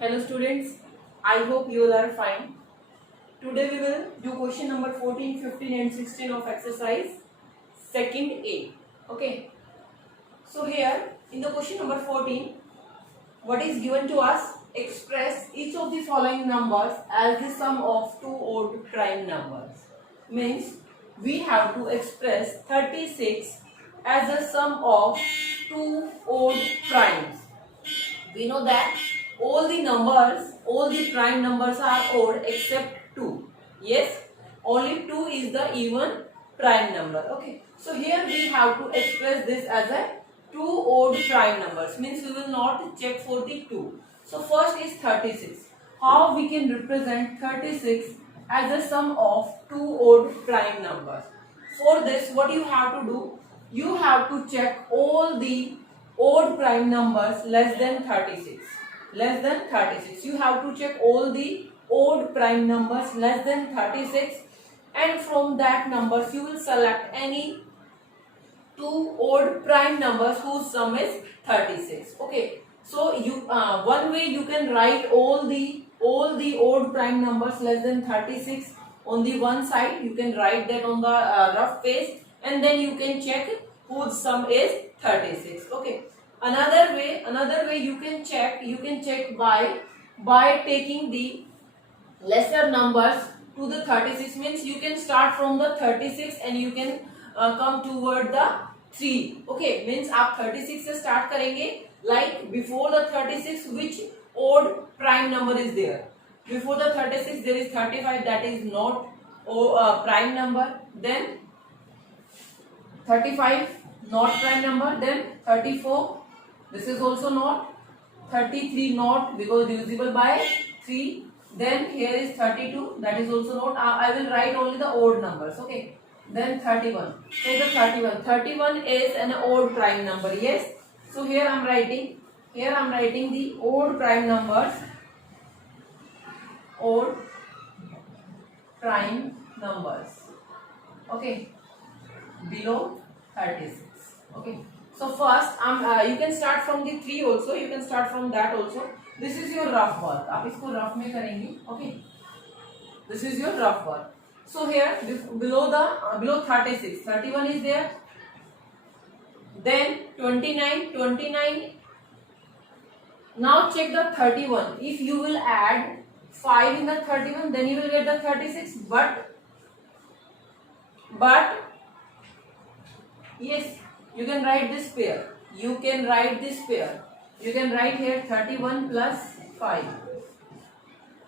Hello students, I hope you all are fine. Today we will do question number 14, 15 and 16 of exercise second A. Okay. So here in the question number 14, what is given to us? Express each of the following numbers as the sum of two odd prime numbers. Means we have to express 36 as a sum of two odd primes. We know that all the prime numbers are odd except 2. Yes, only 2 is the even prime number. Okay, so here we have to express this as a two odd prime numbers. Means we will not check for the 2. So first is 36. How we can represent 36 as a sum of two odd prime numbers? For this, what you have to do? You have to check all the odd prime numbers less than 36. Less than 36. You have to check all the odd prime numbers less than 36, and from that numbers you will select any two odd prime numbers whose sum is 36. Okay. So you one way you can write all the odd prime numbers less than 36 on the one side. You can write that on the rough page, and then you can check whose sum is 36. Okay. Another way you can check by taking the lesser numbers to the 36. Means you can start from the 36 and you can come toward the 3. Okay, means आप 36 से start करेंगे. Like before the 36, which odd prime number is there? Before the 36 there is 35, that is not prime number. Then 35 not prime number. Then 34, this is also not. 33 not, because divisible by 3. Then here is 32, that is also not. I will write only the odd numbers. Okay. Then 31. Take the 31. 31 is an odd prime number. Yes. So here I am writing the odd prime numbers. Odd prime numbers. Okay. Below 36. Okay. So first you can start from the 3 also. You can start from that also. This is your rough work. आप इसको rough में करेंगे. Okay. This is your rough work. So here below 36, 31 is there. Then 29. Now check the 31. If you will add 5 in the 31, then you will get the 36. But yes, you can write this pair. You can write here 31 plus 5.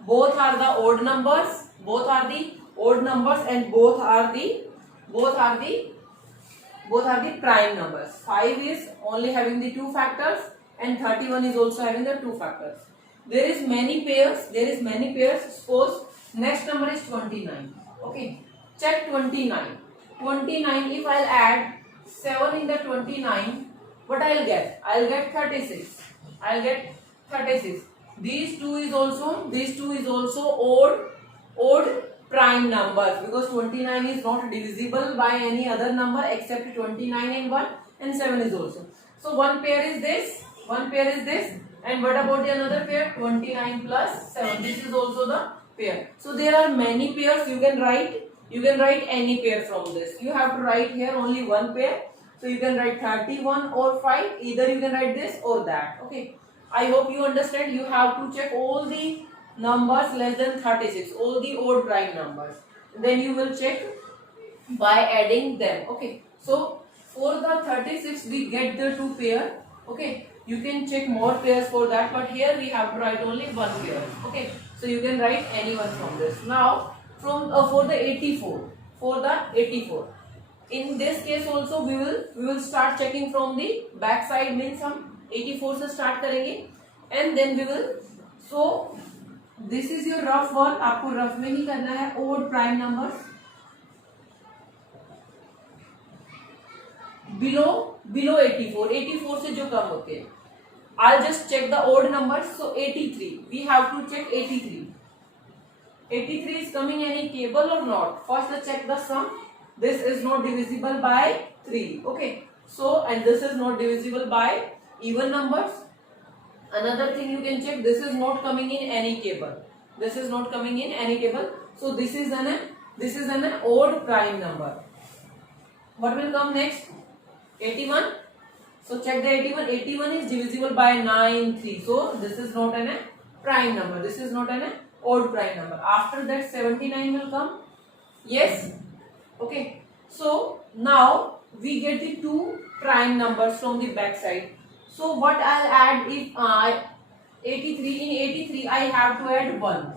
Both are the odd numbers. And both are the prime numbers. 5 is only having the 2 factors, and 31 is also having the 2 factors. There is many pairs. Suppose next number is 29. Okay. Check 29. 29. If I'll add 7 in the 29, what I'll get? I'll get 36. These two is also odd prime numbers, because 29 is not divisible by any other number except 29 and 1, and 7 is also. So one pair is this, and what about the another pair? 29 plus 7. This is also the pair. So there are many pairs. You can write any pair from this. You have to write here only one pair. So you can write 31 or 5. Either you can write this or that. Okay. I hope you understand. You have to check all the numbers less than 36, all the odd prime numbers. Then you will check by adding them. Okay. So for the 36 we get the 2 pair. Okay. You can check more pairs for that, but here we have to write only one pair. Okay. So you can write anyone from this. Now for the 84. In this case also we will start checking from the back side. Means हम 84 से start करेंगे, and then we will. So this is your rough work. आपको rough में ही करना है. Odd prime numbers below 84 से जो कम होते हैं. I'll just check the odd numbers. So 83. We have to check 83. 83 is coming any table or not? First let's check the sum. This is not divisible by 3. Okay. So, and this is not divisible by even numbers. Another thing you can check, this is not coming in any table. This is not coming in any table. So this is an odd prime number. What will come next? 81. So check the 81. 81 is divisible by 9 3. So this is not an prime number. This is not an odd prime number. After that 79 will come. Yes. Okay. So now we get the two prime numbers from the back side. So what I'll add, if 83, in 83 I have to add 1.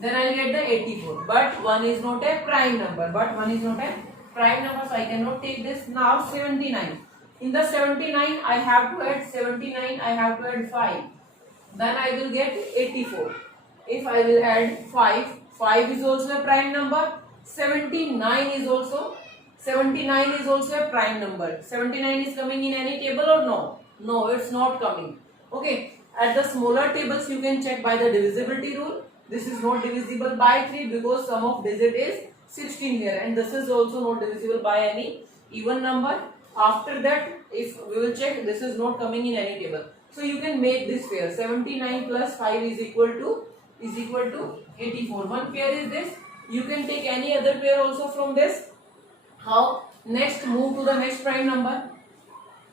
Then I'll get the 84. But 1 is not a prime number. So I cannot take this. Now 79. In the 79 I have to add 79. I have to add 5. Then I will get 84. If I will add 5, 5 is also a prime number. 79 is also a prime number. 79 is coming in any table or no? No, it's not coming. Okay. At the smaller tables you can check by the divisibility rule. This is not divisible by 3 because sum of digit is 16 here, and this is also not divisible by any even number. After that, if we will check, this is not coming in any table. So you can make this pair. 79 plus 5 is equal to 84. One pair is this. You can take any other pair also from this. How? Next, move to the next prime number.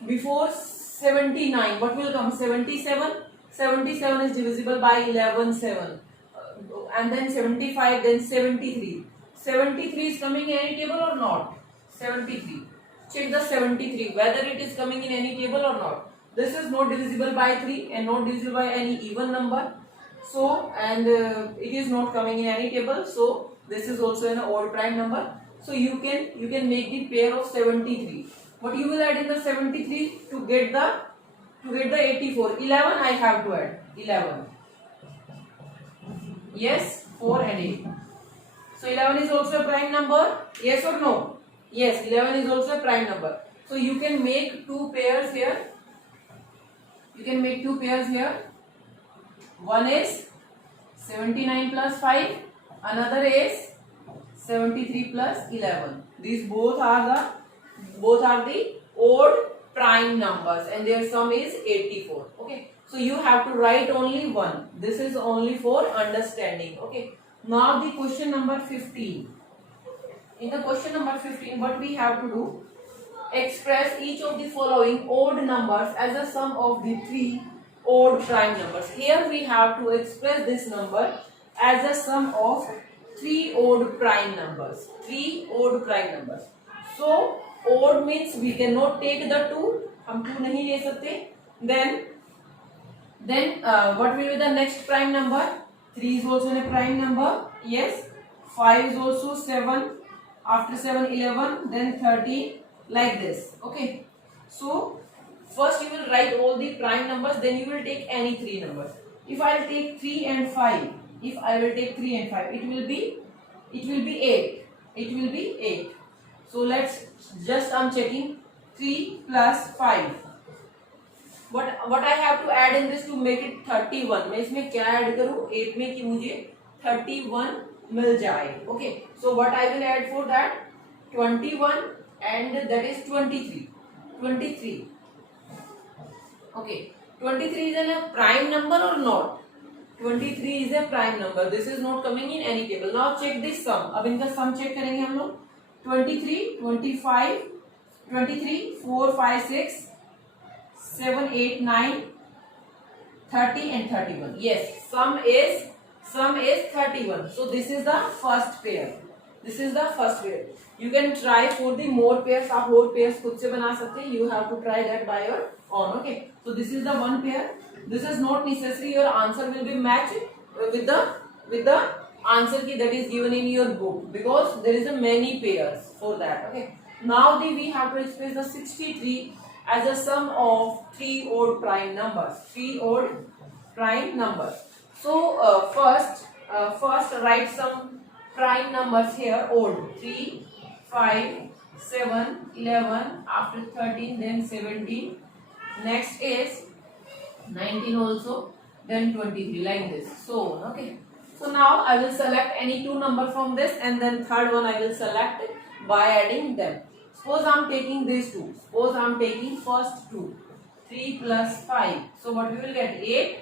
Before 79, what will come? 77. 77 is divisible by 11 7. And then 75, then 73. 73 is coming in any table or not? 73. Check the 73 whether it is coming in any table or not. This is not divisible by 3 and not divisible by any even number. So, and it is not coming in any table. So this is also an odd prime number. So you can make the pair of 73. What you will add in the 73 to get the 84? 11 I have to add. 11. Yes, 4 and 8. So 11 is also a prime number. Yes or no? Yes, 11 is also a prime number. So you can make two pairs here. One is 79 plus 5. Another is 73 plus 11. These both are the odd prime numbers, and their sum is 84. Okay. So you have to write only one. This is only for understanding. Okay. Now the question number 15. In the question number 15, what we have to do? Express each of the following odd numbers as a sum of the three odd prime numbers. Here we have to express this number as a sum of three odd prime numbers. So odd means we cannot take the 2. हम 2 नहीं ले सकते. Then what will be the next prime number? 3 is also a prime number. Yes. 5 is also 7. After 7, 11. Then 13. Like this. Okay. So first you will write all the prime numbers. Then you will take any 3 numbers. If I will take 3 and 5. It will be 8. It will be 8. So let's just, I'm checking 3 plus 5. What I have to add in this to make it 31? मैं इसमें क्या add करूँ 8 में कि मुझे 31 मिल जाए. Okay. So what I will add for that? 21 and that is 23. 23. Okay. 23 is a prime number or not? 23 is a prime number. This is not coming in any table. Now check this sum. अब इनका sum check करेंगे हम लोग. 23, 25, 23, 4, 5, 6, 7, 8, 9, 30 and 31. Yes, sum is 31. So this is the first pair. You can try for the more pairs. आप more pairs खुद से बना सकते हैं. You have to try that by your own. Okay. So this is the one pair. This is not necessary. Your answer will be matched with the answer key that is given in your book, because there is a many pairs for that. Okay. Now we have to express the 63 as a sum of three odd prime numbers. So first write some prime numbers here. Odd. 3, 5, 7, 11. After 13, then 17. Next is 19 also. Then 23. Like this. So okay. So now I will select any two number from this, and then third one I will select by adding them. Suppose I am taking these two. Suppose I am taking first two. 3 3 plus 5. So what we will get? 8.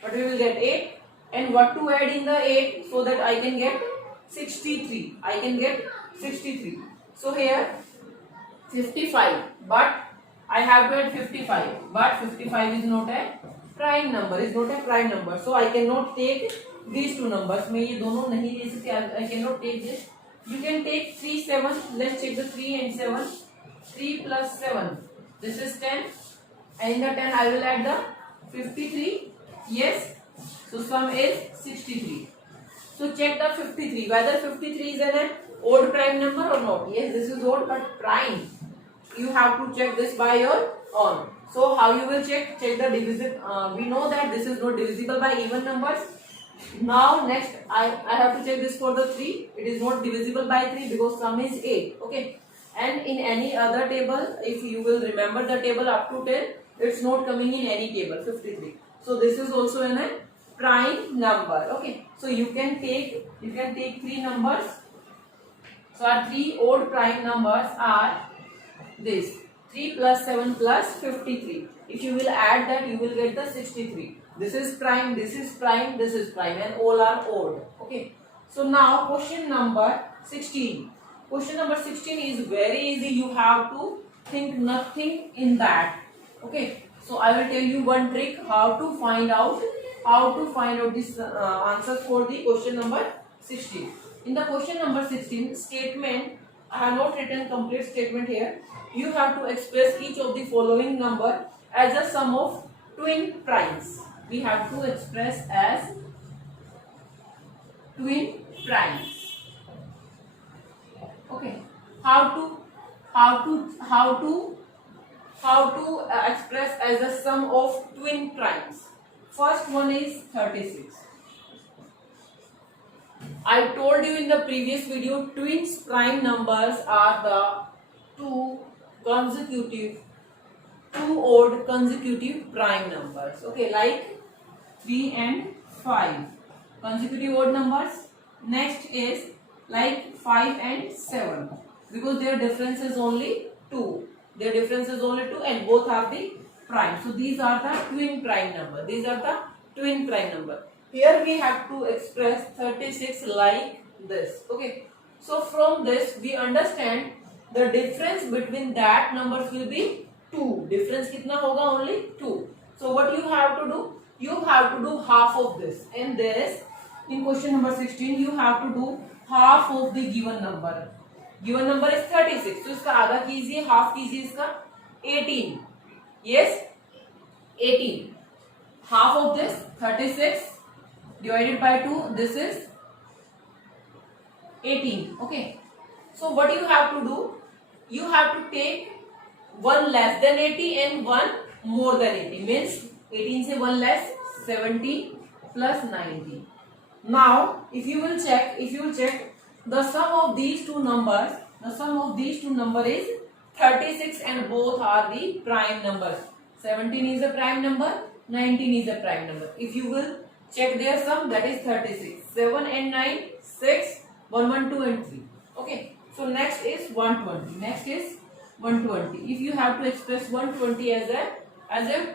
What we will get? 8. And what to add in the 8 so that I can get 63. I can get 63. So here 55. But I have to add 55. But 55 is not a prime number. Is not a prime number. So I cannot take these two numbers. मैं ये दोनों नहीं ले सकते. I cannot take this. You can take 3, 7. Let's check the 3 and 7. 3 plus 7. This is 10. And in the 10 I will add the 53. Yes. So sum is 63. So check the 53. Whether 53 is an odd prime number or not. Yes, this is odd but prime. You have to check this by your own. So how you will check? Check the divisible. We know that this is not divisible by even numbers. Now next I have to check this for the 3. It is not divisible by 3 because sum is 8. Okay. And in any other table, if you will remember the table up to 10, it's not coming in any table. 53. So this is also in a prime number. Okay. So you can take 3 numbers. So our 3 odd prime numbers are this 3 plus 7 plus 53. If you will add that, you will get the 63. This is prime, this is prime, this is prime, and all are odd. Okay. So now question number 16. Question number 16 is very easy. You have to think nothing in that. Okay. So I will tell you one trick how to find out this answers for the question number 16. In the question number 16 statement, I have not written complete statement here. You have to express each of the following number as a sum of twin primes. We have to express as twin primes. Okay. How to express as a sum of twin primes. First one is 36. I told you in the previous video, twins prime numbers are the two odd consecutive prime numbers. Okay, like 3 and 5 consecutive odd numbers. Next is like 5 and 7 because their difference is only 2. Their difference is only 2 and both are the prime. So these are the twin prime number. These are the twin prime number. Here we have to express 36 like this. Okay. So from this we understand the difference between that numbers will be 2. Difference kitna hoga? Only 2. So what you have to do? You have to do half of this. And this in question number 16 you have to do half of the given number. Given number is 36. So इसका आधा कीजिए, half कीजिए इसका 18. Yes, 18. Half of this 36 divided by 2. This is 18. Okay. So what you have to do? You have to take one less than 80 and one more than 80. Means 18 से one less, 17 plus 19. Now if you will check the sum of these two numbers, is 36 and both are the prime numbers. 17 is a prime number, 19 is a prime number. If you will check their sum, that is 36. 7 and 9, 6, 1, 1, 2 and 3. Okay. So next is 120. Next is 120. If you have to express 120 as a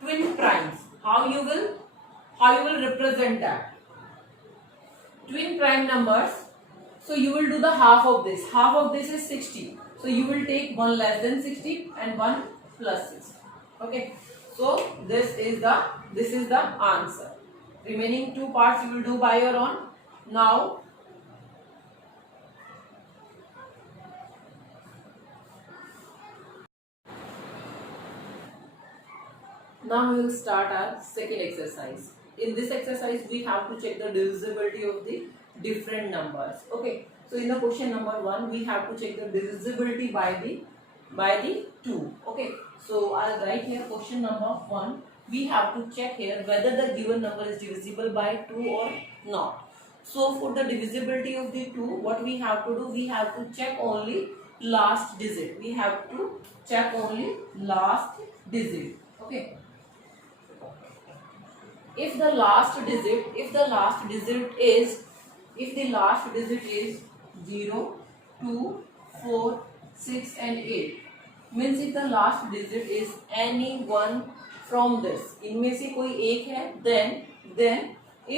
twin primes, how you will represent that? Twin prime numbers. So you will do the half of this. Half of this is 60. So you will take one less than 60 and one plus 60. Okay. So this is the answer. Remaining two parts you will do by your own. Now we will start our second exercise. In this exercise we have to check the divisibility of the different numbers. Okay. So in the question number 1 we have to check the divisibility by the 2. Okay. So I'll write here question number 1. We have to check here whether the given number is divisible by 2 or not. So for the divisibility of the 2, what we have to do? We have to check only last digit. We have to check only last digit. Okay. If the last digit is 0, 2, 4, 6 and 8. Means if the last digit is any one from this, इनमें से कोई एक है, then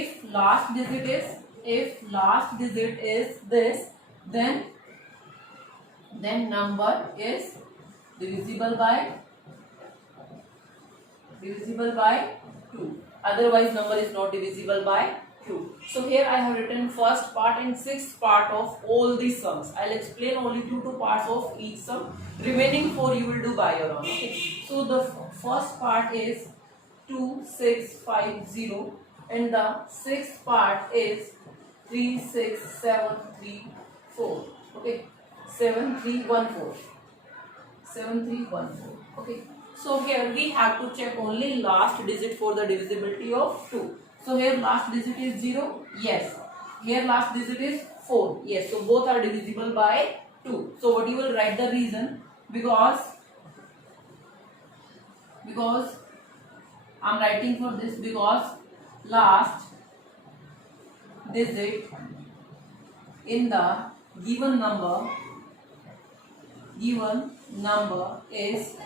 if last digit is this, then number is divisible by 2, otherwise number is not divisible by 2. So here I have written first part and sixth part of all these sums. I'll explain only two parts of each sum, remaining 4 you will do by your own. Okay, so the first part is 2650 and the sixth part is 36734. okay, 7314. Okay, so here we have to check only last digit for the divisibility of 2. So here last digit is 0, yes. Here last digit is 4, yes. So both are divisible by 2. So what you will write the reason, because I'm writing for this, because last digit in the given number is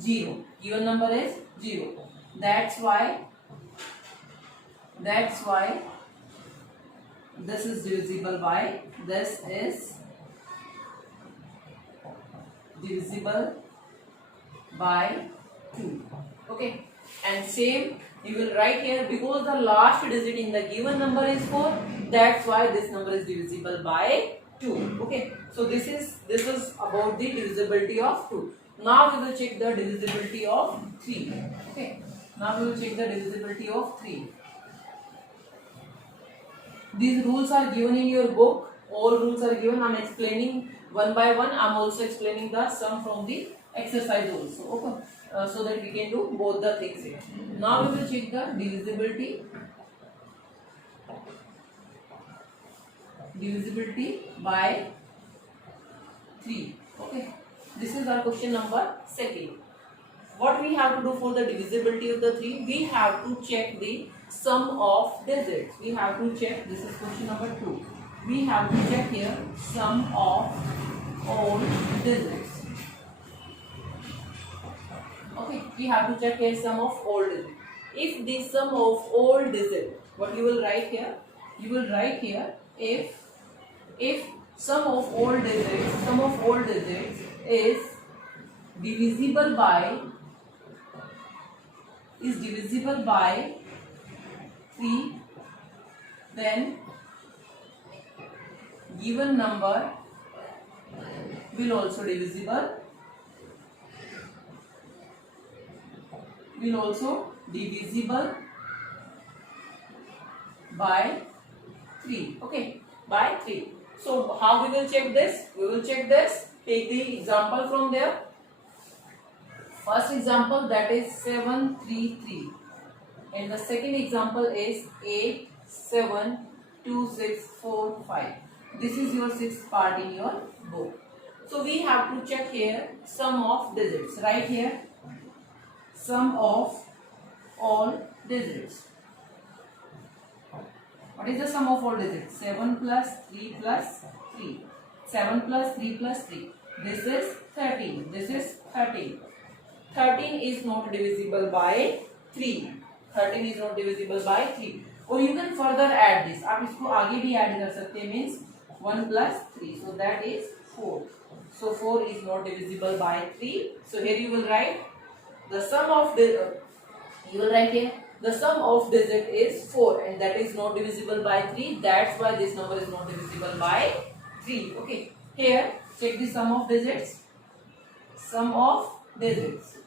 0. Given number is 0. That's why this is divisible by 2. Okay, and same you will write here, because the last digit in the given number is 4, that's why this number is divisible by 2. Okay, so this is about the divisibility of 2. Now we will check the divisibility of 3. Okay, now we will check the divisibility of 3. These rules are given in your book, all rules are given. I'm explaining one by one. I'm also explaining the sum from the exercise also. Okay, so that we can do both the things here. Now we will check the divisibility by 3. Okay, this is our question number 2. What we have to do for the divisibility of the 3? We have to check the sum of digits. We have to check, this is question number 2. We have to check here sum of all digits. Okay, we have to check here sum of all digits. If the sum of all digits, what you will write here? You will write here, if sum of all digits is divisible by 3, then given number will also divisible by 3. Okay, by 3. So how we will check this? We will check this. Take the example from there. First example, that is 733, and the second example is 872645. This is your sixth part in your book. So we have to check here sum of digits. Right here, sum of all digits. What is the sum of all digits? 7 plus 3 plus 3. 7 plus 3 plus 3. This is 13. This is 13. 13 is not divisible by 3. 13 is not divisible by 3. Or you can further add this. आप इसको आगे भी add कर सकते हैं, means 1 plus 3. So that is 4. So 4 is not divisible by 3. So here you will write the sum of you will write here the sum of digit is 4, and that is not divisible by 3. That's why this number is not divisible by 3. Okay, here check the sum of digits. Sum of digits.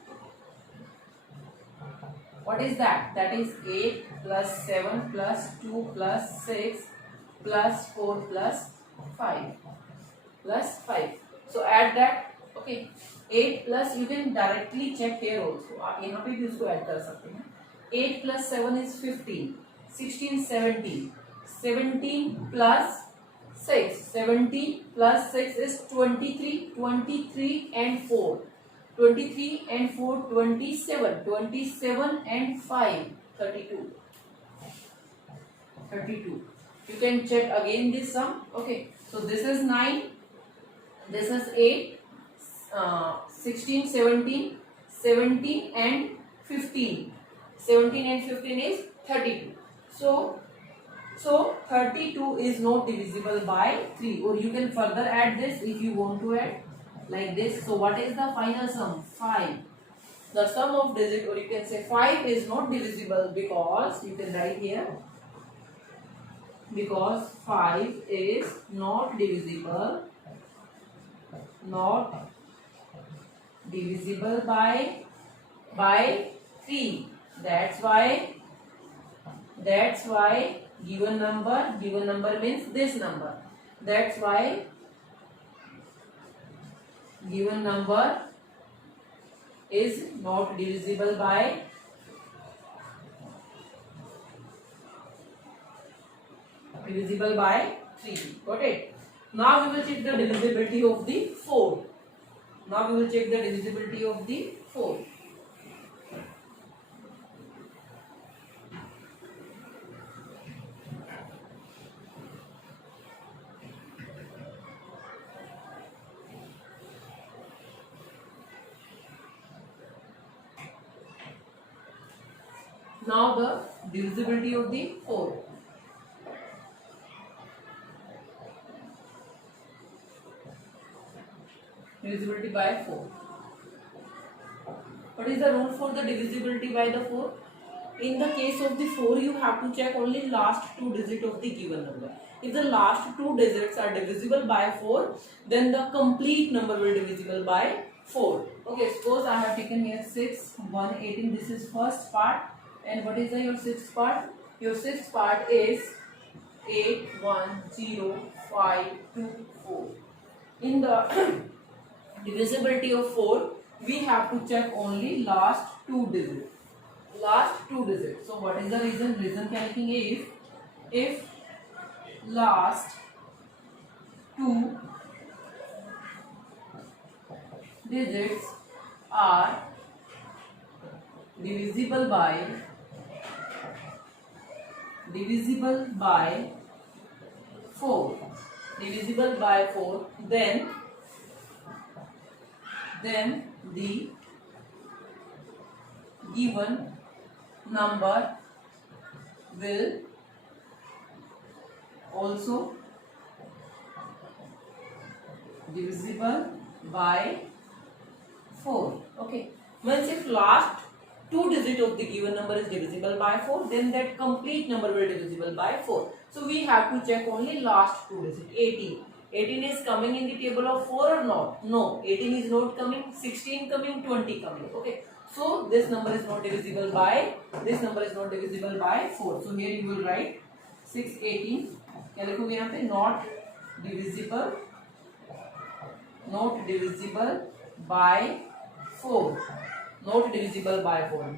What is that? That is 8 plus 7 plus 2 plus 6 plus 4 plus 5 plus 5. So add that. Okay, 8 plus, you can directly check here also. आप यहाँ पे भी उसको add कर सकते हैं. 8 plus 7 is 15. 16 17. 17 plus 6. 17 plus 6 is 23. 23 and 4. 23 and 4 27. 27 and 5 32. 32. You can check again this sum. Okay, so this is 9. This is 8. 16, 17, 17 and 15. 17 and 15 is 32. So 32 is not divisible by 3, or you can further add this if you want to add like this. So what is the final sum? 5. The sum of digit, or you can say 5 is not divisible because, you can write here, because 5 is not divisible by 3. That's why given number means this number. That's why given number is not divisible by 3. Got it? Now we will check the divisibility of the 4. Now the divisibility of the 4. Divisibility by 4. What is the rule for the divisibility by the 4? In the case of the 4, you have to check only last 2 digits of the given number. If the last 2 digits are divisible by 4, then the complete number will be divisible by 4. Okay, suppose I have taken here 6, 1, 18. This is first part. And what is your sixth part? Your sixth part is 8, 1, 0, 5, 2, 4. In the divisibility of 4, we have to check only last 2 digits. So what is the reason? Reason calculating if last 2 digits are divisible by 4, then the given number will also divisible by 4. Okay, means if last 2 digits of the given number is divisible by 4, then that complete number will be divisible by 4. So we have to check only last 2 digits. 18. 18 is coming in the table of 4 or not? No, 18 is not coming. 16 coming, 20 coming. Okay, so this number is not divisible by 4. So here you will write 6, 18. क्या लिखोगे यहाँ पे? Not divisible by 4. Not divisible by 4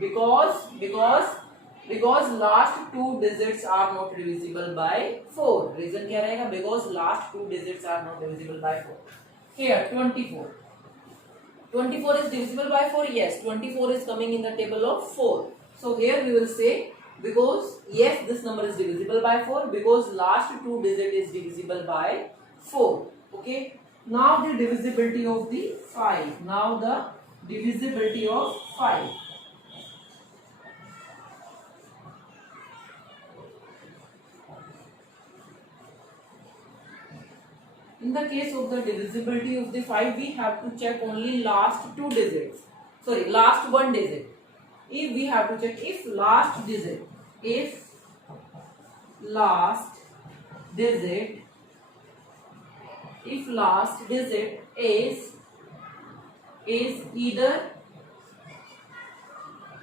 because last 2 digits are not divisible by 4. Reason क्या रहेगा? Because last 2 digits are not divisible by 4. Here 24. 24 is divisible by 4. Yes, 24 is coming in the table of 4. So here we will say, because yes, this number is divisible by 4 because last 2 digit is divisible by 4. Okay. Now the divisibility of the 5. In the case of the divisibility of the 5, we have to check only last 2 digits. Sorry, last 1 digit. If we have to check if last digit is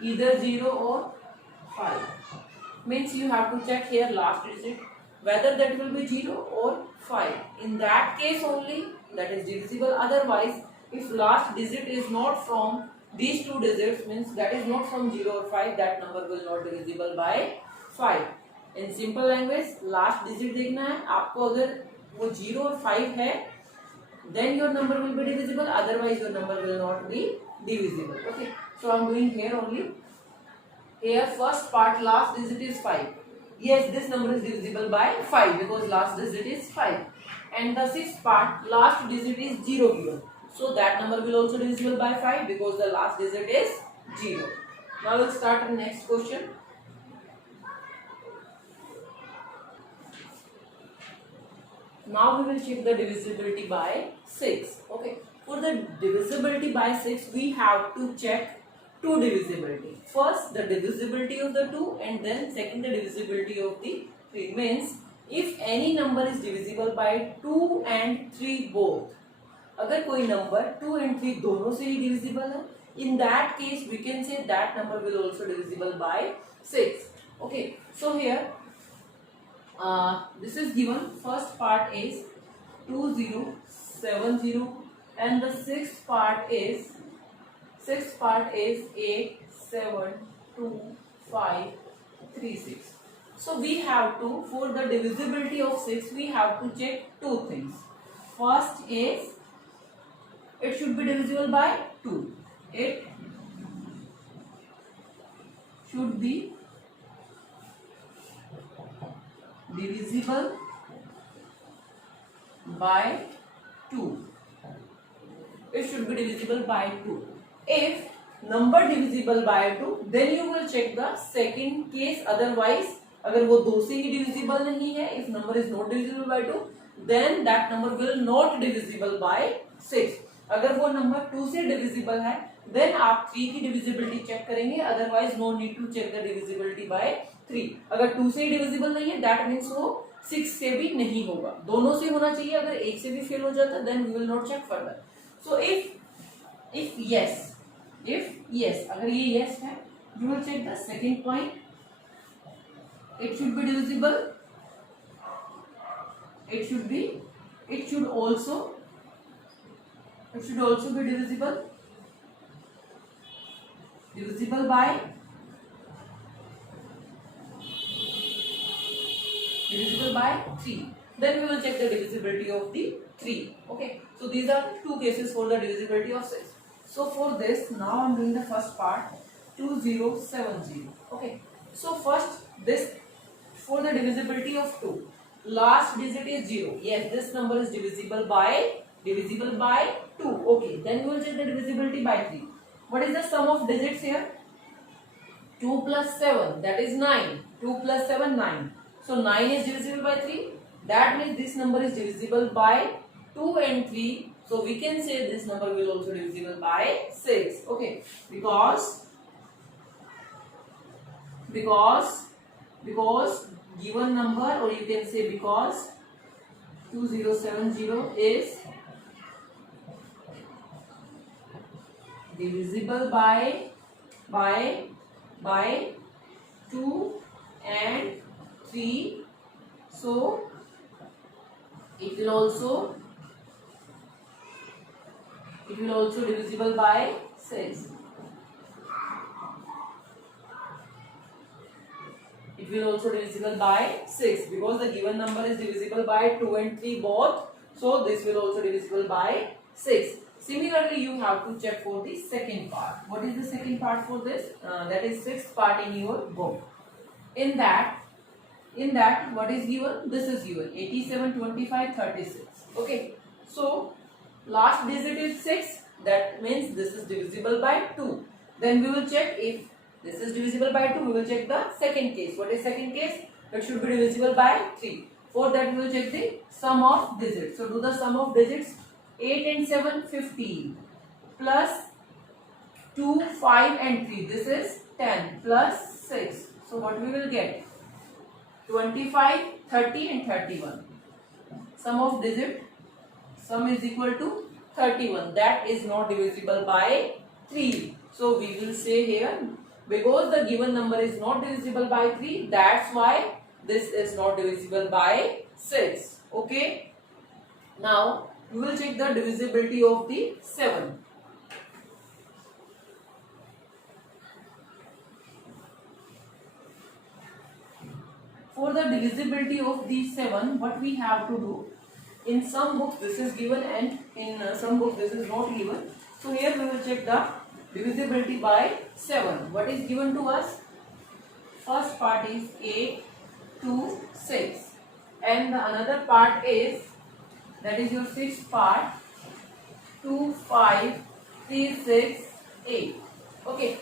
either 0 or 5, means you have to check here last digit whether that will be 0 or 5. In that case only that is divisible. Otherwise, if last digit is not from these 2 digits, means that is not from 0 or 5, that number will not divisible by 5. In simple language, last digit देखना है आपको. अगर वो 0 और 5 है, then your number will be divisible. Otherwise, your number will not be divisible. Okay. So I am doing here only. Here first part, last digit is 5. Yes, this number is divisible by 5 because last digit is 5. And the sixth part, last digit is 0 given. So that number will also divisible by 5 because the last digit is 0. Now we'll start the next question. Now we will check the divisibility by 6. Okay. For the divisibility by 6, we have to check two divisibility. First, the divisibility of the 2, and then second, the divisibility of the 3. Means if any number is divisible by 2 and 3 both, अगर कोई number 2 and 3 दोनों से ही divisible है, in that case we can say that number will also divisible by 6. Okay, so here this is given. First part is 2070 and the sixth part is 872536. So we have to, for the divisibility of 6, we have to check two things. First is it should be divisible by 2. It should be divisible by 2. It should be divisible by 2. If number divisible by 2, then you will check the second case. Otherwise, अगर वो 2 से ही divisible नहीं है, if number is not divisible by 2, then that number will not divisible by 6. अगर वो number 2 से divisible है, then आप 3 की divisibility check करेंगे. Otherwise, no need to check the divisibility by 3. अगर 2 से ही divisible नहीं है, that means वो 6 से भी नहीं होगा. दोनों से होना चाहिए. अगर एक से भी फेल हो जाता है, then we will not check further. So if yes, अगर ये yes है, you will check the second point. It should be divisible. It should also be divisible by 3. Then we will check the divisibility of the 3. Okay, so these are the two cases for the divisibility of 6. So for this, now I'm doing the first part, 2070. Okay, so first this, for the divisibility of 2, last digit is 0. Yes, this number is divisible by 2. Okay, then we will check the divisibility by 3. What is the sum of digits here? 2 plus 7, that is 9. 2 plus 7, 9. So 9 is divisible by 3. That means this number is divisible by 2 and 3. So we can say this number will also divisible by 6. Okay, because given number, or you can say because 2070 is divisible by 2 and 3, so it will also divisible by 6. It will also divisible by 6 because the given number is divisible by 2 and 3 both, so this will also divisible by 6. Similarly, you have to check for the second part. What is the second part for this? That is sixth part in your book. In that, what is given? This is given 87, 25, 36. Okay. So last digit is 6. That means this is divisible by 2. Then we will check if this is divisible by 2. We will check the second case. What is second case? It should be divisible by 3. For that, we will check the sum of digits. So do the sum of digits. 8 and 7, 15, plus 2, 5 and 3, this is 10, plus 6. So what we will get? 25, 30 and 31. Sum of digit, sum is equal to 31. That is not divisible by 3. So we will say here, because the given number is not divisible by 3, that's why this is not divisible by 6. Okay. Now we will check the divisibility of the 7. For the divisibility of the 7, what we have to do? In some books this is given and in some books this is not given. So here we will check the divisibility by 7. What is given to us? First part is 8 to 6 and the another part is, that is your sixth part, 2, 5, 3, 6, 8. Okay.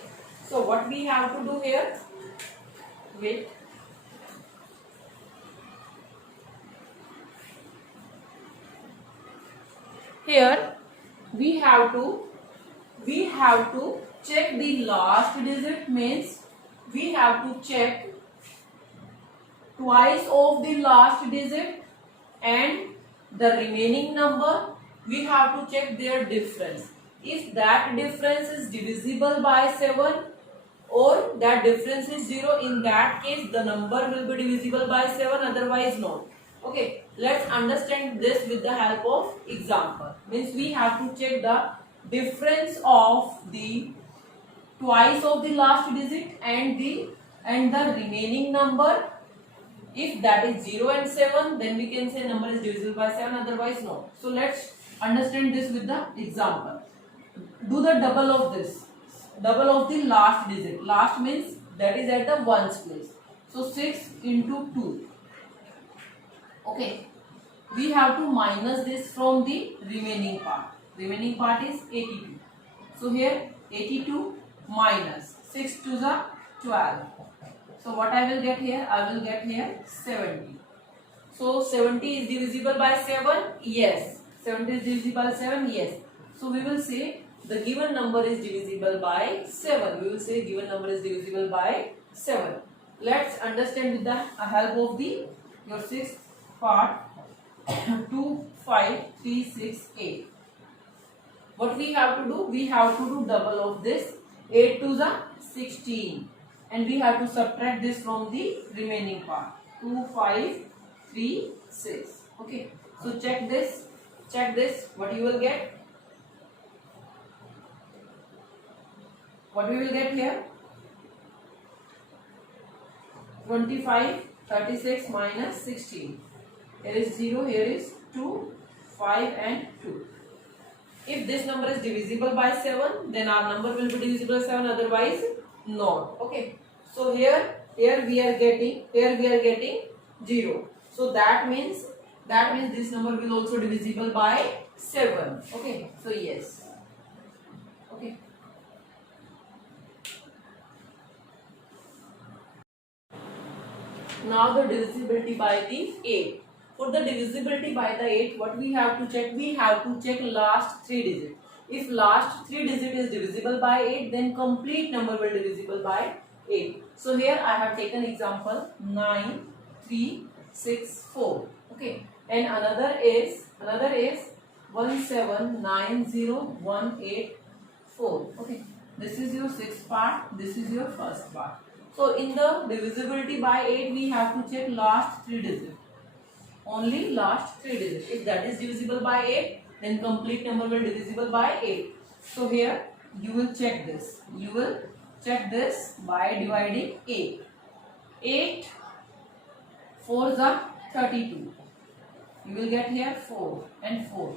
So what we have to do here? Wait. Here we have to check the last digit, means we have to check twice of the last digit and the remaining number. We have to check their difference. If that difference is divisible by 7 or that difference is 0, in that case the number will be divisible by 7, otherwise not. Okay, let's understand this with the help of example. Means we have to check the difference of the twice of the last digit and the remaining number. If that is 0 and 7, then we can say number is divisible by 7, otherwise no. So let's understand this with the example. Do the double of this. Double of the last digit. Last means that is at the ones place. So 6 into 2. Okay. We have to minus this from the remaining part. Remaining part is 82. So here 82 minus 6 to the 12. So what I will get here? I will get here 70. So 70 is divisible by 7? Yes. 70 is divisible by 7? Yes. So we will say the given number is divisible by 7. We will say given number is divisible by 7. Let's understand with the help of the your sixth part. 2, 5, 3, 6, 8. What we have to do? We have to do double of this. 8 to the 16. And we have to subtract this from the remaining part. 2, 5, 3, 6. Okay. So check this. Check this. What you will get? What we will get here? 25, 36 minus 16. Here is 0, here is 2, 5 and 2. If this number is divisible by 7, then our number will be divisible by 7, otherwise not. Okay. So here we are getting 0. So that means this number will also divisible by 7. Okay. So yes. Okay. Now the divisibility by the 8. For the divisibility by the 8, what we have to check? We have to check last 3 digits. If last 3 digit is divisible by 8, then complete number will divisible by 8. So here I have taken example 9, 3, 6, 4. Okay. And another is 1790184. Okay. This is your sixth part. This is your first part. So in the divisibility by 8, we have to check last 3 digits. Only last 3 digits. If that is divisible by 8, then complete number will divisible by 8. So here you will check this. You will check this by dividing 8. 8 4s are 32. You will get here 4 and 4.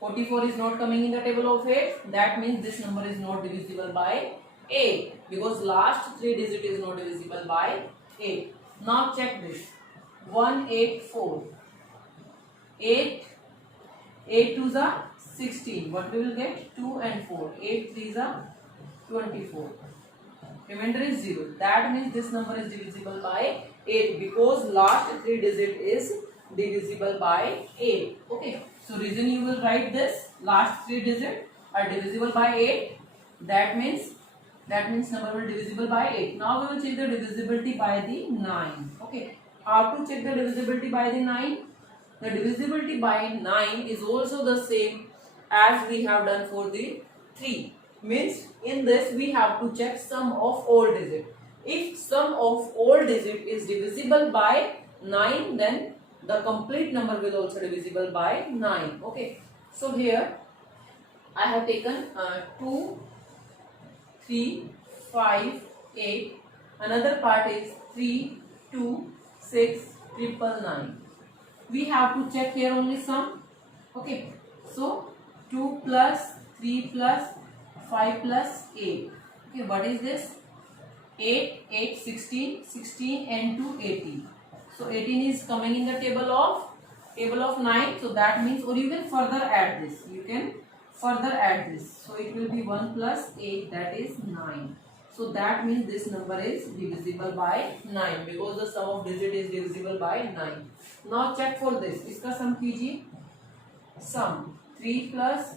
44 is not coming in the table of 8. That means this number is not divisible by 8. Because last 3 digit is not divisible by 8. Now check this. 184. 8 2s are 16. What we will get? 2 and 4. 8 3s are 24. Remainder is 0. That means this number is divisible by 8 because last 3 digit is divisible by 8. Okay. So reason you will write this. Last 3 digit are divisible by 8. That means number will divisible by 8. Now we will check the divisibility by the 9. Okay. How to check the divisibility by the 9? The divisibility by 9 is also the same as we have done for the 3. Means in this we have to check sum of all digit. If sum of all digit is divisible by 9, then the complete number will also divisible by 9. Okay. So here I have taken 2, 3, 5, 8. Another part is 3, 2, 6, 999. We have to check here only sum. Okay. So 2 plus 3 plus 5 plus 8. Okay. What is this? 8, 8, 16, 16 and 2, 18. So 18 is coming in the table of 9. So that means, or you can further add this. You can further add this, so it will be 1 plus 8, that is 9. So that means this number is divisible by 9 because the sum of digit is divisible by 9. Now check for this, इसका sum कीजिए. Sum 3 plus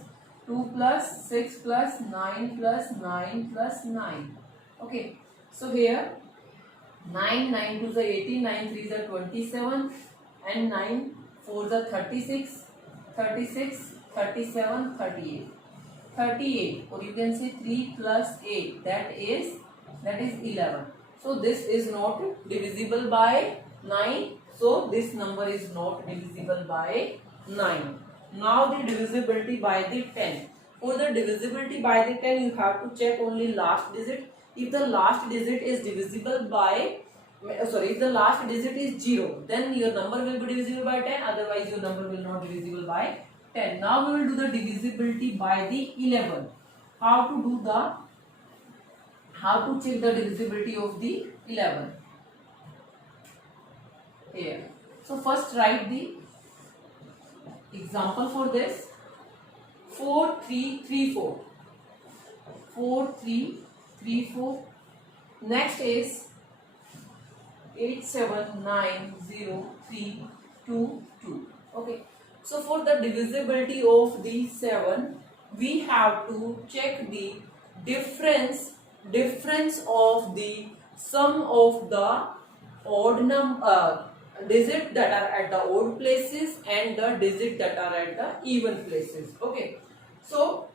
2 plus 6 plus 9 plus 9 plus 9. Okay, so here 9, 9 2s are 18, 9 3s are 27, and 9 4s are 36, 36, 37, 38. 38, or you can say 3 plus 8, that is 11. So this is not divisible by 9. So this number is not divisible by 9. Now the divisibility by the 10. For the divisibility by the 10, you have to check only last digit. If the last digit is divisible by, if the last digit is 0, then your number will be divisible by 10. Otherwise, your number will not be divisible by 10. Now we will do the divisibility by the 11. How to check the divisibility of the 11? Here. So first write the example for this. 4 3 3 4. 4 3 3 4. Next is 8 7 9 0 3 2 2. Okay. So for the divisibility of the 7, we have to check the difference of the sum of the odd digit that are at the odd places and the digit that are at the even places. Okay. So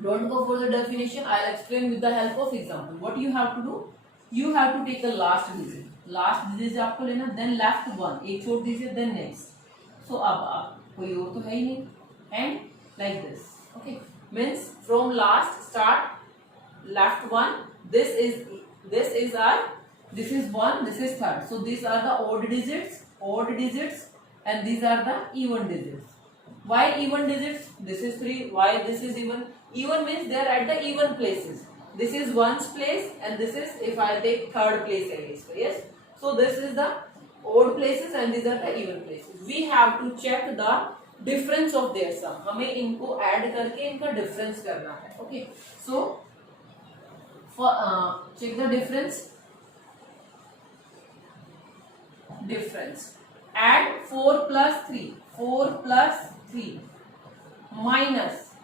don't go for the definition. I'll explain with the help of example. What you have to do? You have to take the last digit. Last digit आपको लेना, then left one. एक छोड़ दीजिए, then next. So अब कोई और तो है ही नहीं, and like this. Okay, means from last start, left one. This is 1, this is third. So these are the odd digits, and these are the even digits. Why even digits? This is 3. Why this is even? Even means they are at the even places. This is ones place, and this is, if I take third place against. Yes. So this is the odd places and these are the even places. We have to check the difference of their sum. हमें इनको add करके इनका difference करना है. Okay. So for check the difference. Add 4 plus 3. 4 plus 3 minus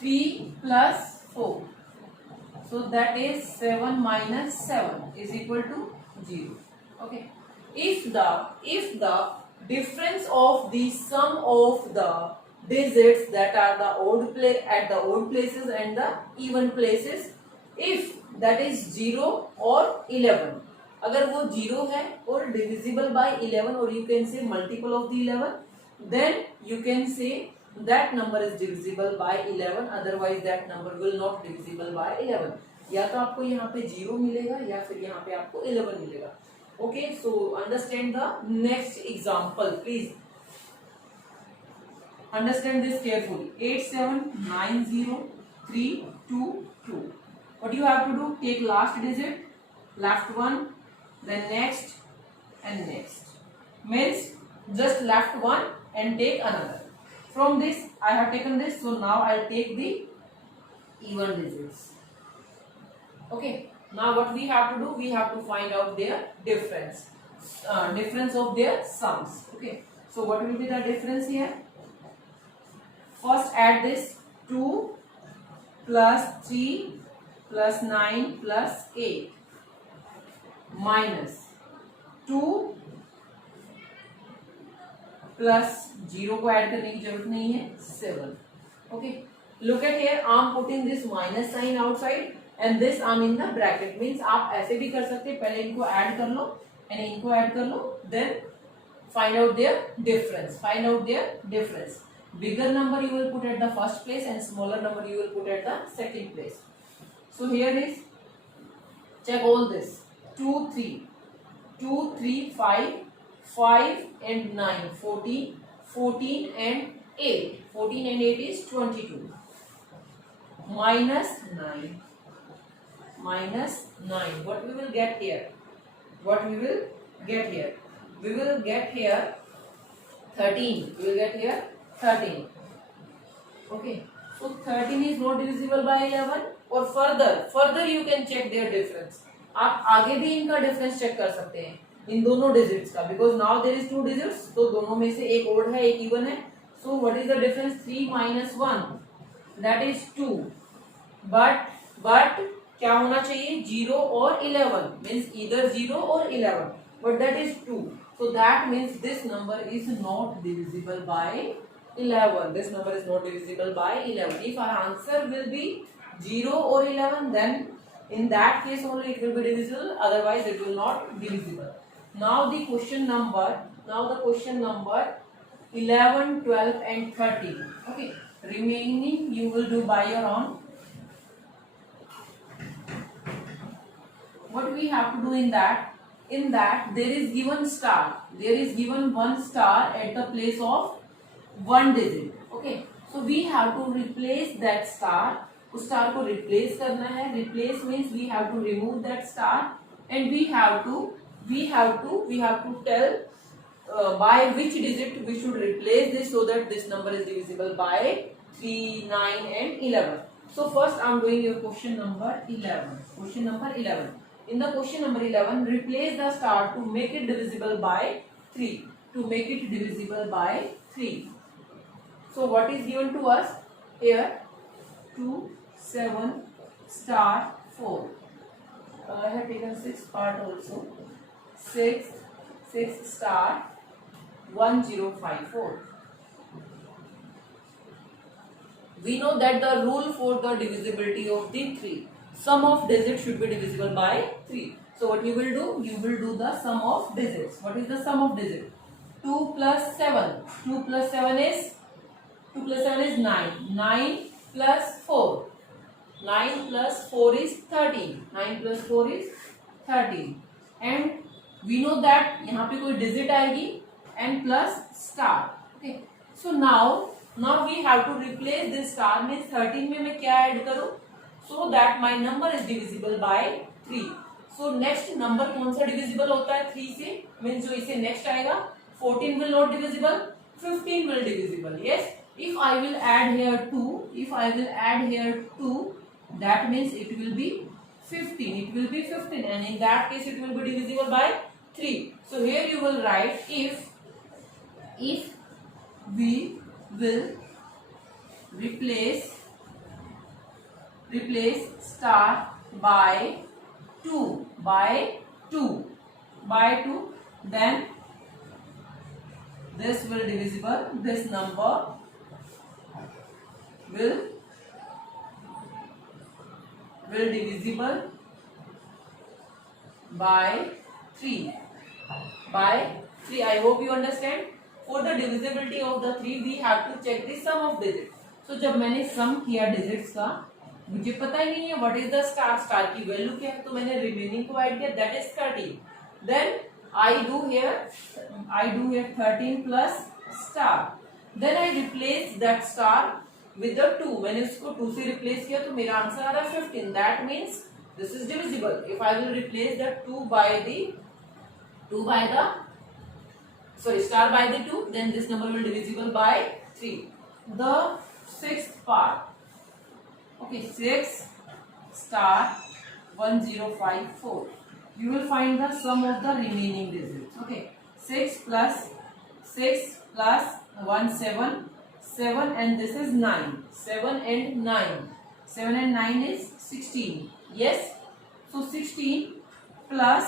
3 plus 4. So that is 7 minus 7 is equal to 0. Okay. If the difference of the sum of the digits that are at the odd places and the even places, if that is 0 or 11, अगर वो 0 है और divisible by 11, or you can say multiple of the 11, then you can say that number is divisible by 11. Otherwise that number will not divisible by 11. या तो आपको यहाँ पे 0 मिलेगा या फिर यहाँ पे आपको 11 मिलेगा. Okay, so understand the next example, please. Understand this carefully. 8 7 9 0 3 2 2. What you have to do? Take last digit, left one, then next and next. Means just left one and take another. From this I have taken this, so now I'll take the even digits. Okay. Now what we have to do? We have to find out their difference of their sums. Okay. So what will be the difference here? First add this 2 plus 3 plus 9 plus 8 minus 2 plus 0 को add करने की जरूरत नहीं है, 7. Okay. Look at here. I am putting this minus sign outside and this I am in the bracket. Means आप ऐसे भी कर सकते हैं, पहले इनको ऐड कर लो and इनको ऐड कर लो, then find out their difference. Bigger number you will put at the first place and smaller number you will put at the second place. So here is, check all this. 2 3 5 and 9 14 and 8. 14 and 8 is 22. Minus 9. What we will get here? We will get here 13. Okay, so 13 is not divisible by 11. और further you can check their difference. आप आगे भी इनका difference check कर सकते हैं इन दोनों digits का, because now there is two digits, तो दोनों में से एक ओड है एक इवन है. So what is the difference? 3 minus 1, that is 2. But क्या होना चाहिए? 0 और 11, मीन्स ईदर 0 और 11, but that is 2. So that means this number is not divisible by 11. This number is not divisible by 11. If our answer will be 0 or 11, then in that case only it will be divisible. Otherwise, it will not be divisible. Now the question number 11, 12, and 13. Okay. Remaining you will do by your own. What we have to do in that? In that there is given star. There is given one star at the place of one digit. Okay. So we have to replace that star. उस star को replace करना है. Replace means we have to remove that star, and we have to tell by which digit we should replace this so that this number is divisible by 3, 9, and 11. So first I am doing your question number 11. Question number 11. In the question number 11, replace the star to make it divisible by 3. To make it divisible by 3. So what is given to us here? 2, 7, star 4. I have taken 6 part also. 6 star 1054. We know that the rule for the divisibility of the 3. Sum of digits should be divisible by 3. So what you will do? You will do the sum of digits. What is the sum of digits? 2 plus 7. 2 plus 7 is 9. 9 plus 4. 9 plus 4 is 13. 9 plus 4 is 13. And we know that यहाँ पे कोई digit आएगी and plus star. Okay. So now we have to replace this star. means 13 में मैं क्या add करूँ? So that my number is divisible by 3. So next number कौन सा divisible होता है 3 से? Means जो इसे next आएगा 14 will not divisible, 15 will divisible. Yes. If I will add here 2, that means it will be 15. It will be 15, and in that case it will be divisible by 3. So here you will write if we will replace star by 2, then this will divisible, this number will divisible by 3. I hope you understand. For the divisibility of the 3, we have to check the sum of digits. So जब मैंने sum किया digits का, मुझे पता ही नहीं है what is the star की वैल्यू क्या है, तो मैंने रिमेनिंग को ऐड किया, that is 13. Then I do here 13 plus star. Then I replace that star with the 2. मैंने उसको 2 से रिप्लेस किया तो मेरा आंसर आ रहा है 15. That means this is divisible. If I will replace the star by the 2, then this number will divisible by 3. The sixth part. Okay, 6 star 1054. You will find the sum of the remaining digits. Okay, 6 plus 1 7, and this is 9. 7 and 9 is 16. Yes. So 16 plus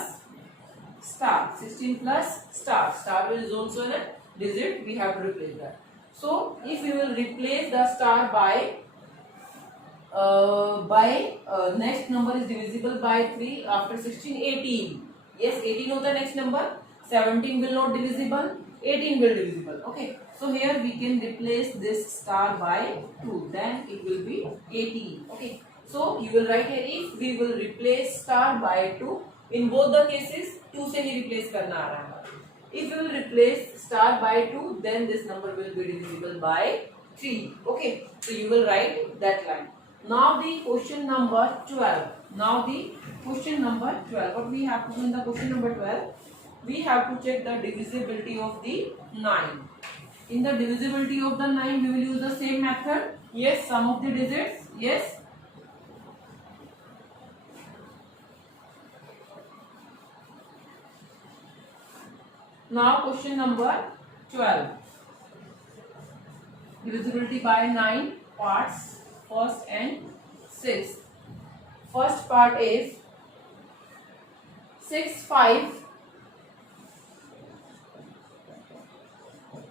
star. 16 plus star. Star is also a digit. We have to replace that. So if we will replace the star by next number is divisible by 3 after 16, 18. Yes, 18 होता है next number. 17 will not divisible, 18 will divisible. Okay, so here we can replace this star by 2, then it will be 18. Okay, so you will write here if we will replace star by 2. In both the cases 2 से ही replace करना आ रहा है. If we will replace star by 2, then this number will be divisible by 3. Okay, so you will write that line. Now the question number 12. What we have to do in the question number 12? We have to check the divisibility of the 9. In the divisibility of the 9, we will use the same method. Yes, sum of the digits. Yes. Now question number 12. Divisibility by 9 parts. First and sixth. First part is 6 5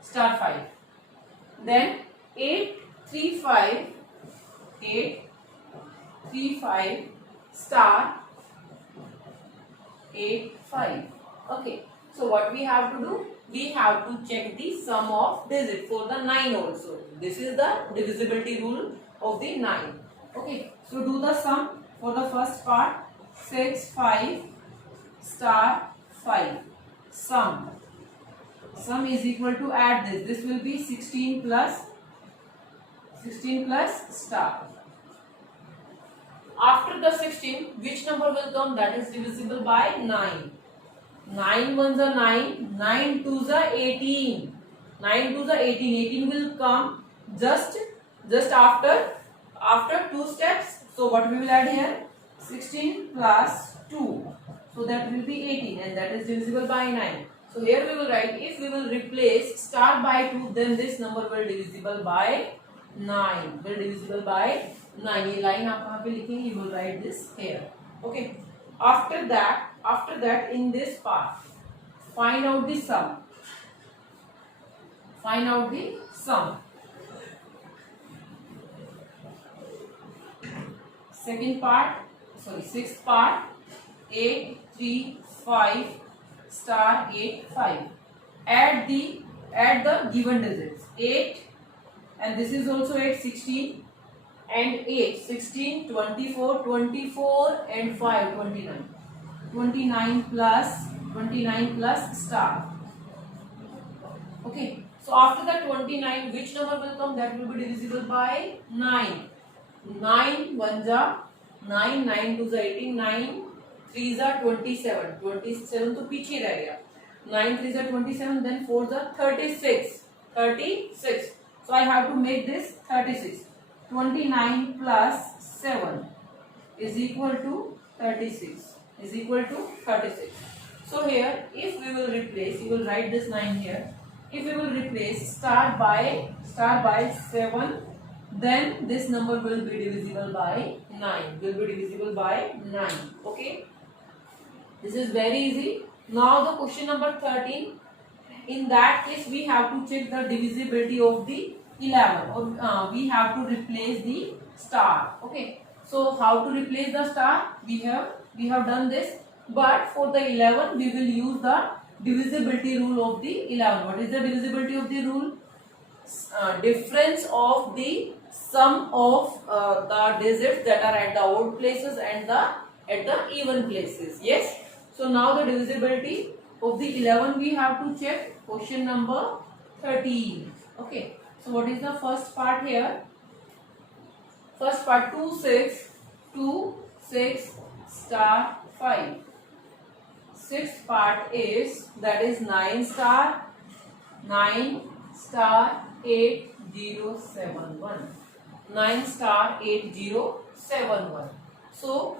star 5. Then 8 3 5 8 3 5 star 8 5. Okay. So what we have to do? We have to check the sum of digit for the 9 also. This is the divisibility rule of the 9. Okay. So do the sum for the first part. 6 5 star 5. Sum. Sum is equal to, add this. This will be 16 plus star. After the 16, which number will come? That is divisible by 9. 9 ones are 9, 9 twos are 18. 9 twos are 18. 18 will come just after 2 steps. So what we will add here? 16 plus 2. So that will be 18, and that is divisible by 9. So here we will write, if we will replace star by 2, then this number will divisible by 9. Will divisible by 9. ये line आप कहाँ पे लिखेंगे? You will write this here. Okay. After that in this part, find out the sum. Find out the sum. Second part, sorry, sixth part, 8 3 5 star 8 5. Add the given digits. 8, and this is also 8, 16, and 8 16 24 24 and 5 29. 29 plus star. Okay. So after that 29, which number will come? That will be divisible by 9. 9 ones are 9, 9 twos are 18, 9 threes are 27. 27 तो पीछे रह गया. 9 threes are 27, then 4s are 36. 36. So I have to make this 36. 29 plus 7 is equal to 36. Is equal to 36. So here, if we will replace, you will write this 9 here. If we will replace star by 7, then this number will be divisible by 9. Will be divisible by 9. Okay. This is very easy. Now the question number 13. In that case, we have to check the divisibility of the 11. Or we have to replace the star. Okay. So how to replace the star? We have done this. But for the 11, we will use the divisibility rule of the 11. What is the divisibility of the rule? Difference of the sum of the digits that are at the odd places and at the even places. Yes. So now the divisibility of the 11 we have to check. Question number 13. Okay. So what is the first part here? First part 2 6 star 5. Sixth part is, that is 9 star 8071. 9 star 8071. So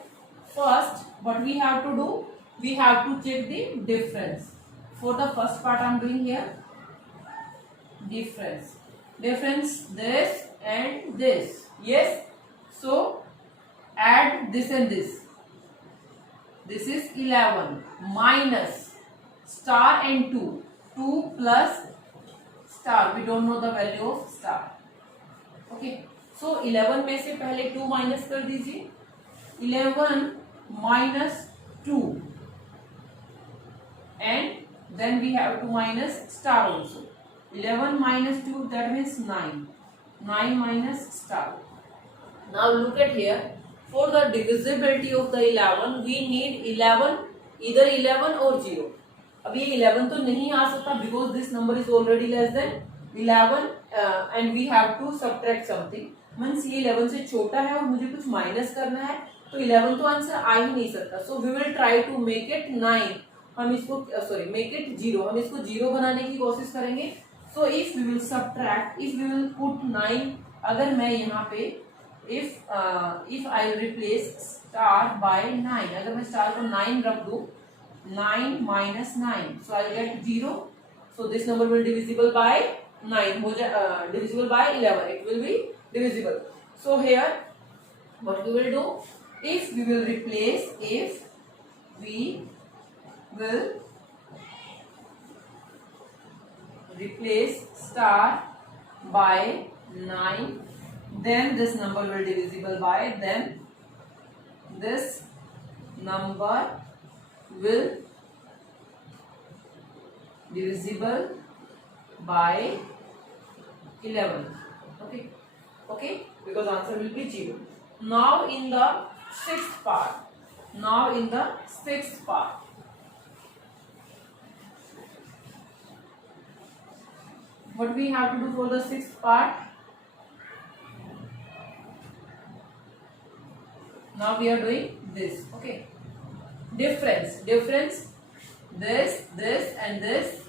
first what we have to do? We have to check the difference. For the first part I am doing here. Difference this and this. Yes. So add this and this. This is 11 minus star and 2. 2 plus star. We don't know the value of star. Okay. So 11 में से पहले 2 minus कर दीजिए. 11 minus 2. And then we have to minus star also. 11 minus 2, that means 9. 9 minus star. Now look at here. For the divisibility of the 11, we need 11, either 11 or 0. अब ये 11 तो नहीं आ सकता because this number is already less than 11 and we have to subtract something. Means ये 11 से छोटा है और मुझे कुछ माइनस करना है तो 11 तो आंसर आ ही नहीं सकता. So we will try to make it 9. हम इसको मेक इट 0. हम इसको 0 बनाने की कोशिश करेंगे. So if we will subtract, if we will put 9 अगर मैं यहाँ पे if I replace star by 9, अगर मैं स्टार को 9 रख दूं, 9 minus 9, so I'll get 0. So this number will divisible by 9, divisible by 11, it will be divisible. So here what we will do, if we will replace star by 9, then this number will divisible by, then this number will divisible by 11. Okay, because answer will be 0. Now in the sixth part, what we have to do for the sixth part? Now we are doing this. Okay, difference, this and this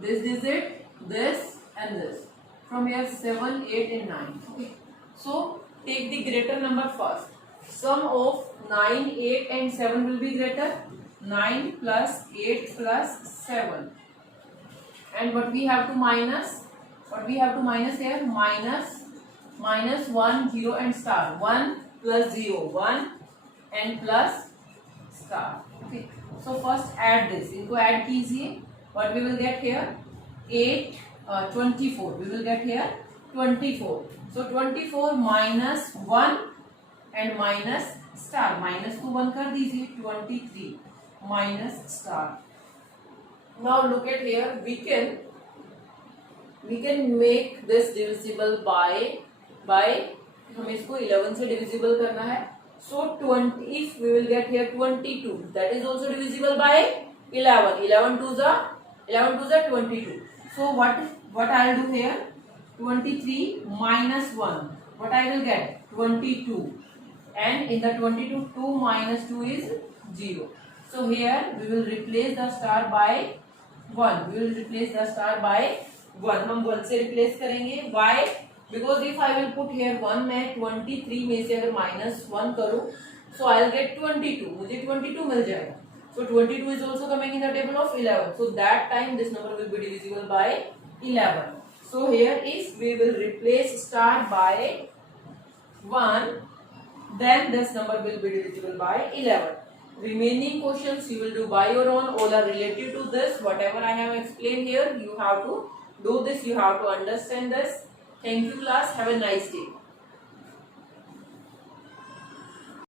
digit, this and this. From here 7, 8 and 9. Okay, so take the greater number first. Sum of 9, 8 and 7 will be greater. 9 plus 8 plus 7. And what we have to minus? Here? Minus 1, 0 and star. 1 plus 0, 1 and plus star. Okay, so first add this. इनको add कीजिए. What we will get here? 24. We will get here 24. So 24 minus 1 and minus star. Minus को 1 कर दीजिए. 23 minus star. Now look at here. We can make this divisible by हमें इसको 11 से divisible करना है. So 20, if we will get here 22, that is also divisible by 11. 11 twos are 22. So what I will do here? 23 minus 1. What I will get? 22. And in the 22, 2 minus 2 is 0. So here we will replace the star by 1. हम 1 से replace करेंगे. Why? Because if I will put here 1, मैं 23 में से अगर minus 1 करूँ, so I will get 22. मुझे 22 मिल जाएगा. So 22 is also coming in the table of 11. So that time this number will be divisible by 11. So here if we will replace star by 1, then this number will be divisible by 11. Remaining questions you will do by your own. All are related to this. Whatever I have explained here, you have to do this. You have to understand this. Thank you class. Have a nice day.